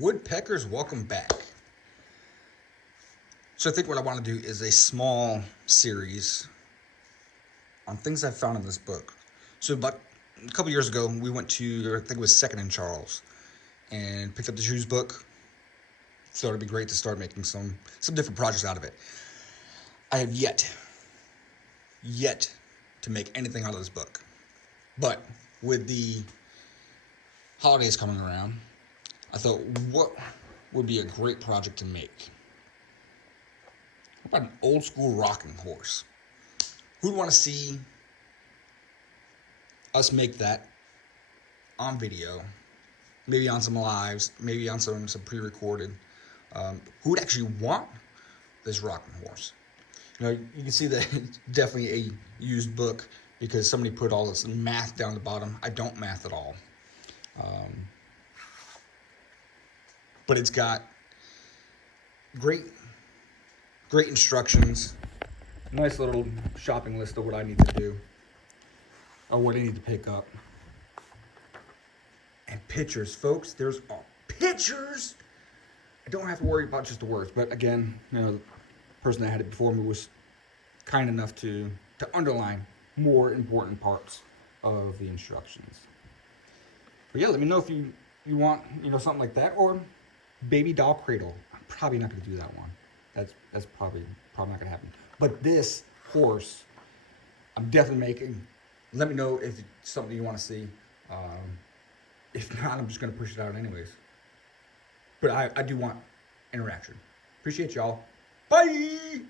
Woodpeckers, welcome back. So I think what I want to do is a small series on things I found in this book. So about a couple years ago, we went to, I think it was Second and Charles, and picked up the shoes book. Thought it'd be great to start making some different projects out of it. I have yet to make anything out of this book. But with the holidays coming around, I thought, what would be a great project to make? What about an old school rocking horse? Who'd want to see us make that on video, maybe on some lives, maybe on some pre-recorded? Who would actually want this rocking horse? You know, you can see that it's definitely a used book because somebody put all this math down the bottom. I don't math at all. Um, but it's got great, great instructions. Nice little shopping list of what I need to do or what I need to pick up. And pictures, folks. There's pictures. I don't have to worry about just the words. But again, the person that had it before me was kind enough to underline more important parts of the instructions. But yeah, let me know if you want something like that, or baby doll cradle. I'm probably not going to do that one. That's probably not going to happen. But this horse, I'm definitely making. Let me know if it's something you want to see. If not, I'm just going to push it out anyways. But I do want interaction. Appreciate y'all. Bye!